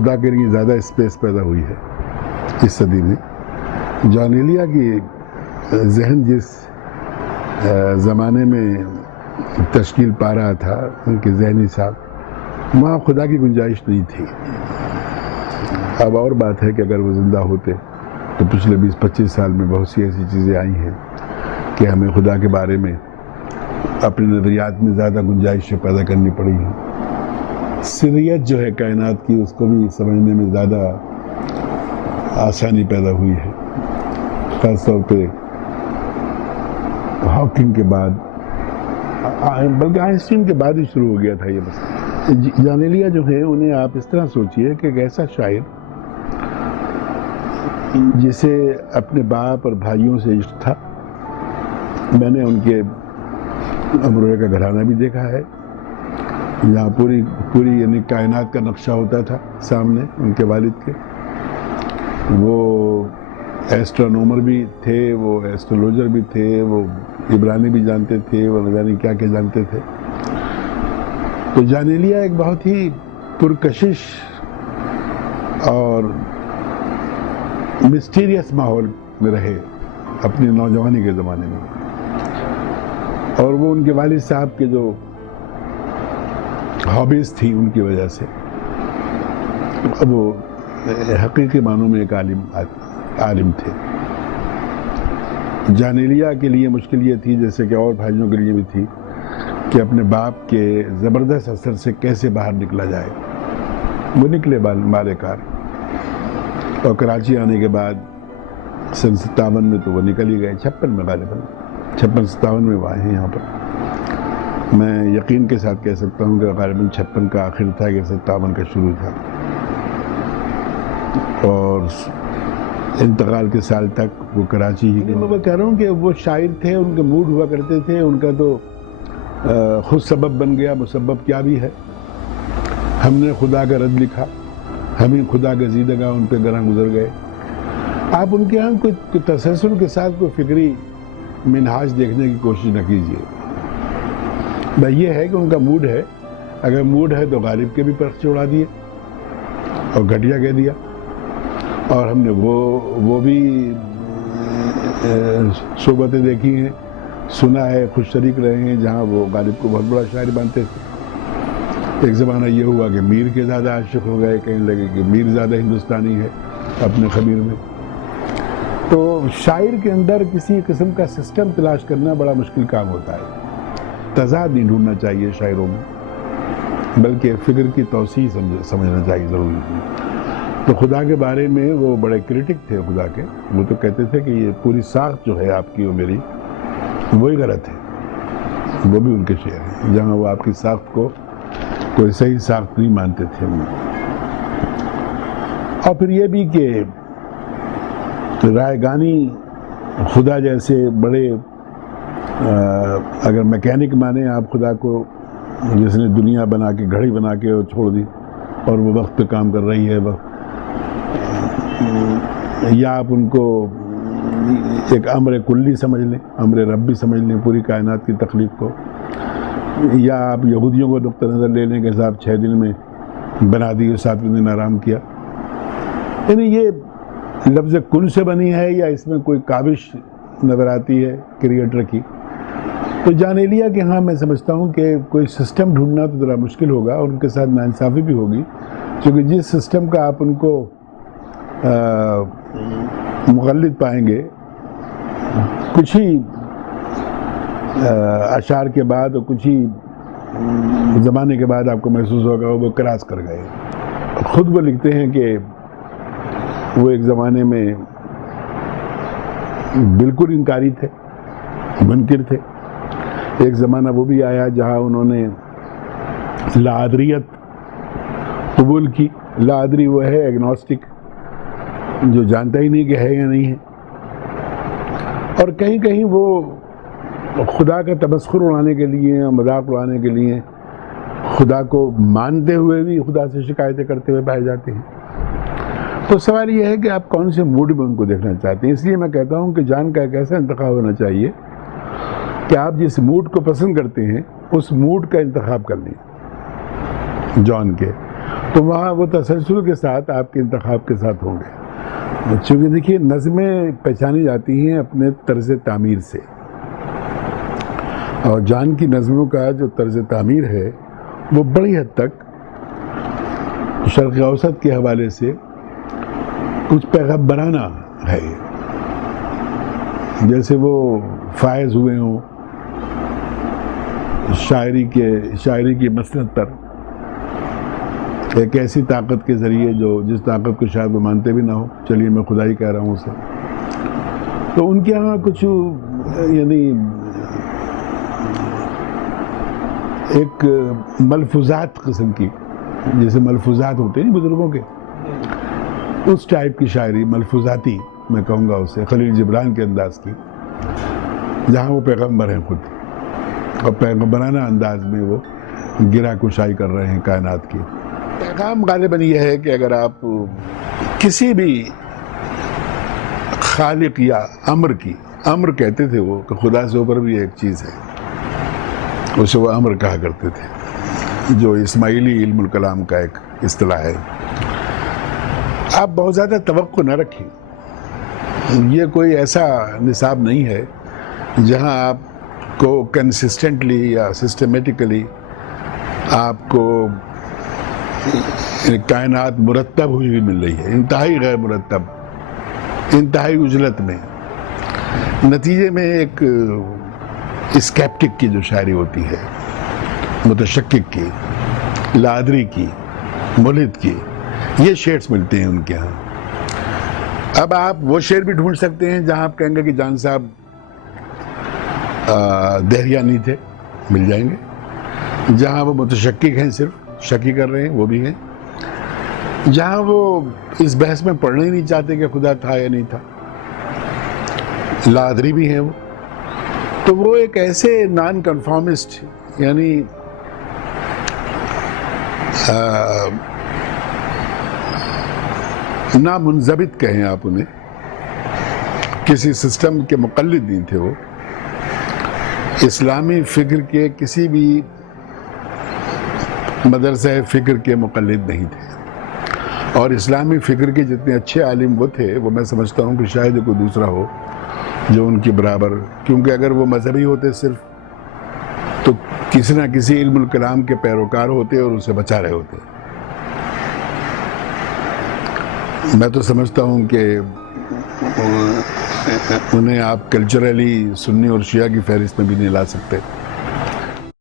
خدا کے لیے زیادہ اسپیس پیدا ہوئی ہے اس صدی میں. جان ایلیا کی ذہن جس زمانے میں تشکیل پا رہا تھا، ان کے ذہنی ساتھ، وہاں خدا کی گنجائش نہیں تھی. اب اور بات ہے کہ اگر وہ زندہ ہوتے تو پچھلے 20-25 سال میں بہت سی ایسی چیزیں آئی ہیں کہ ہمیں خدا کے بارے میں اپنے نظریات میں زیادہ گنجائش پیدا کرنی پڑی ہے. سریت جو ہے کائنات کی، اس کو بھی سمجھنے میں زیادہ آسانی پیدا ہوئی ہے، خاص طور پہ ہاکنگ کے بعد، بلکہ آئنسٹین کے بعد ہی شروع ہو گیا تھا یہ مسئلہ. جان ایلیا جو ہے، انہیں آپ اس طرح سوچئے کہ ایک ایسا شاعر جسے اپنے باپ اور بھائیوں سے عشق تھا. میں نے ان کے امروہے کا گھرانہ بھی دیکھا ہے، یہاں پوری یعنی کائنات کا نقشہ ہوتا تھا سامنے ان کے والد کے. وہ ایسٹرونومر بھی تھے، وہ ایسٹرولوجر بھی تھے، وہ عبرانی بھی جانتے تھے، وہ نہ جانے کیا جانتے تھے. تو جان ایلیا ایک بہت ہی پرکشش اور مسٹیریس ماحول میں رہے اپنی نوجوانی کے زمانے میں، اور وہ ان کے والد صاحب کے جو ہابیز تھی ان کی وجہ سے وہ حقیقی معنوں میں ایک عالم تھے. جان ایلیا کے لیے مشکل یہ تھی، جیسے کہ اور بھائیوں کے لیے بھی تھی، کہ اپنے باپ کے زبردست اثر سے کیسے باہر نکلا جائے. وہ نکلے مالکار، اور کراچی آنے کے بعد سن 57 میں تو وہ نکل ہی گئے، 56 میں غالباً 56-57 میں وہ آئے ہیں یہاں پر. میں یقین کے ساتھ کہہ سکتا ہوں کہ غالباً 56 کا آخر تھا کہ 57 کا شروع تھا. اور انتقال کے سال تک وہ کراچی ہی. میں کہہ رہا ہوں کہ وہ شاعر تھے، ان کے موڈ ہوا کرتے تھے. ان کا تو خود سبب بن گیا، مسبب کیا بھی ہے. ہم نے خدا کا رد لکھا، ہمیں خدا کا زیدگاہ ان پہ گراں گزر گئے. آپ ان کے یہاں کوئی تسلسل کے ساتھ کوئی فکری منہاج دیکھنے کی کوشش نہ کیجیے. بھائی یہ ہے کہ ان کا موڈ ہے، اگر موڈ ہے تو غالب کے بھی پرخ چڑھا دیے اور گھٹیا کہہ دیا. اور ہم نے وہ بھی صحبتیں دیکھی ہیں، سنا ہے، خود شریک رہے ہیں، جہاں وہ غالب کو بہت بڑا شاعر مانتے تھے. ایک زمانہ یہ ہوا کہ میر کے زیادہ عاشق ہو گئے، کہنے لگے کہ میر زیادہ ہندوستانی ہے اپنے خمیر میں. تو شاعر کے اندر کسی قسم کا سسٹم تلاش کرنا بڑا مشکل کام ہوتا ہے. تضاد نہیں ڈھونڈنا چاہیے شاعروں میں، بلکہ فکر کی توسیع سمجھنا چاہیے ضروری ہے. تو خدا کے بارے میں وہ بڑے کرٹک تھے خدا کے. وہ تو کہتے تھے کہ یہ پوری ساخت جو ہے آپ کی اور میری وہی غلط ہے. وہ بھی ان کے شعر ہیں جہاں وہ آپ کی ساخت کو کوئی صحیح ساخت نہیں مانتے تھے. اور پھر یہ بھی کہ رائے گانی خدا جیسے بڑے، اگر میکینک مانے آپ خدا کو، جس نے دنیا بنا کے گھڑی بنا کے چھوڑ دی اور وہ وقت پہ کام کر رہی ہے وقت، یا آپ ان کو ایک امر کلی سمجھ لیں، امر ربی سمجھ لیں پوری کائنات کی تخلیق کو، یا آپ یہودیوں کو نقطہ نظر لے لیں کہ صاحب 6 دن میں بنا دی، 7ویں دن آرام کیا. یعنی یہ لفظ کن سے بنی ہے یا اس میں کوئی کاوش نظر آتی ہے کریٹر کی. تو جان ایلیا کہ ہاں میں سمجھتا ہوں کہ کوئی سسٹم ڈھونڈنا تو ذرا مشکل ہوگا، اور ان کے ساتھ ناانصافی بھی ہوگی، کیونکہ جس سسٹم کا آپ ان کو مقلد پائیں گے، کچھ ہی اشعار کے بعد اور کچھ ہی زمانے کے بعد آپ کو محسوس ہوگا وہ کراس کر گئے. خود وہ لکھتے ہیں کہ وہ ایک زمانے میں بالکل انکاری تھے، منکر تھے. ایک زمانہ وہ بھی آیا جہاں انہوں نے لادریت قبول کی. لادری وہ ہے ایگنوسٹک، جو جانتا ہی نہیں کہ ہے یا نہیں ہے. اور کہیں کہیں وہ خدا کا تمسخر اڑانے کے لیے، مذاق اڑانے کے لیے خدا کو مانتے ہوئے بھی خدا سے شکایتیں کرتے ہوئے پائے جاتے ہیں. تو سوال یہ ہے کہ آپ کون سے موڈ میں ان کو دیکھنا چاہتے ہیں. اس لیے میں کہتا ہوں کہ جان کا ایک ایسا انتخاب ہونا چاہیے کہ آپ جس موڈ کو پسند کرتے ہیں اس موڈ کا انتخاب کر لیں جان کے، تو وہاں وہ تسلسل کے ساتھ آپ کے انتخاب کے ساتھ ہوں گے. چونکہ دیکھیے نظمیں پہچانی جاتی ہیں اپنے طرز تعمیر سے، اور جان کی نظموں کا جو طرز تعمیر ہے وہ بڑی حد تک شرق اوسط کے حوالے سے کچھ پیغمبرانہ ہے، جیسے وہ فائز ہوئے ہوں شاعری کی مسند پر ایک ایسی طاقت کے ذریعے جس طاقت کو شاید وہ مانتے بھی نہ ہو، چلیے میں خدا ہی کہہ رہا ہوں اسے. تو ان کے یہاں کچھ یعنی ایک ملفوظات قسم کی، جیسے ملفوظات ہوتے ہیں بزرگوں کے، اس ٹائپ کی شاعری، ملفوظاتی میں کہوں گا اسے، خلیل جبران کے انداز کی، جہاں وہ پیغمبر ہیں خود اور پیغمبرانہ انداز میں وہ گرہ کشائی کر رہے ہیں کائنات کی. پیغام غالباً یہ ہے کہ اگر آپ کسی بھی خالق یا امر کہتے تھے وہ، کہ خدا سے اوپر بھی ایک چیز ہے، اسے وہ امر کہا کرتے تھے، جو اسماعیلی علم الکلام کا ایک اصطلاح ہے. آپ بہت زیادہ توقع نہ رکھیں، یہ کوئی ایسا نصاب نہیں ہے جہاں آپ کو کنسسٹنٹلی یا سسٹمیٹیکلی آپ کو کائنات مرتب ہوئی ہوئی مل رہی ہے، انتہائی غیر مرتب، انتہائی عجلت میں. نتیجے میں ایک اسکیپٹک کی جو شاعری ہوتی ہے، متشکک کی، لادری کی، ملحد کی، یہ شیڈز ملتے ہیں ان کے ہاں. اب آپ وہ شعر بھی ڈھونڈ سکتے ہیں جہاں آپ کہیں گے کہ جان صاحب دہریانی تھے، مل جائیں گے. جہاں وہ متشکک ہیں، صرف شکی کر رہے ہیں، وہ بھی ہیں. جہاں وہ اس بحث میں پڑھنا ہی نہیں چاہتے کہ خدا تھا یا نہیں تھا، لادری بھی ہیں وہ. تو وہ ایک ایسے نان کنفارمسٹ، یعنی نامنضبط کہیں آپ انہیں، کسی سسٹم کے مقلد نہیں تھے وہ. اسلامی فکر کے کسی بھی مدرسہ فکر کے مقلد نہیں تھے، اور اسلامی فکر کے جتنے اچھے عالم وہ تھے، وہ میں سمجھتا ہوں کہ شاید کوئی دوسرا ہو جو ان کے برابر، کیونکہ اگر وہ مذہبی ہوتے صرف، تو کسی نہ کسی علم الکلام کے پیروکار ہوتے اور اسے بچا رہے ہوتے. میں تو سمجھتا ہوں کہ انہیں آپ کلچرلی سنی اور شیعہ کی فہرست میں بھی نہیں لا سکتے.